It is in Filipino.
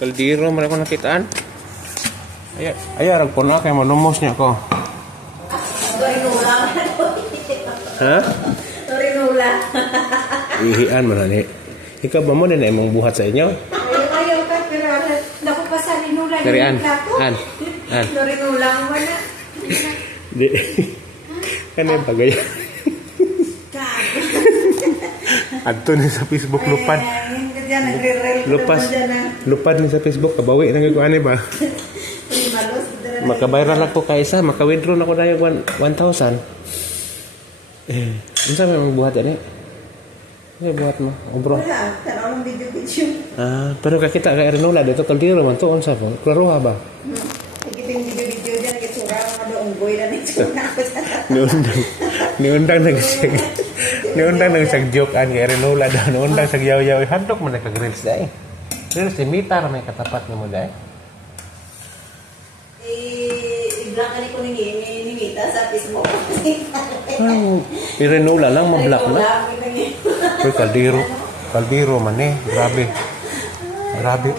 Kaldero man ako nakitaan. Ay arag po na kay manumos niya ko. Rinula. Ha? Rinula. Ihian man ani. Ikaw ba mo na imong buhat sa inyo? Ayaw ka pero dako pa sa rinula Karian. An. Rinula mo na. Di. Kanay bagay. Adto ni sa Facebook lupad. Lupad ni sa Facebook kabawi nang ko ani ba? Makabayran ako ka isa, maka-withdraw na ko dayo 1,000. Unsa may buhat ani? Ano buhat mo? Bro. Wala, tanong video. Pero kakita kay Rinula dito kaldero man to unsa po? Klaruha ba? Kiting video diyan kitsura mga unggoy na nito na ako sa. Niundang nag joke an kay Rinula daw, niundang sag yaw-yaw handok man nagka-grills dai. Grills si Mita may katapat ni mo dai. I-block ni ko ni Mita sa Facebook. Rinula lang ma-block na. Uy, kaldero man eh. Grabe. Grabe.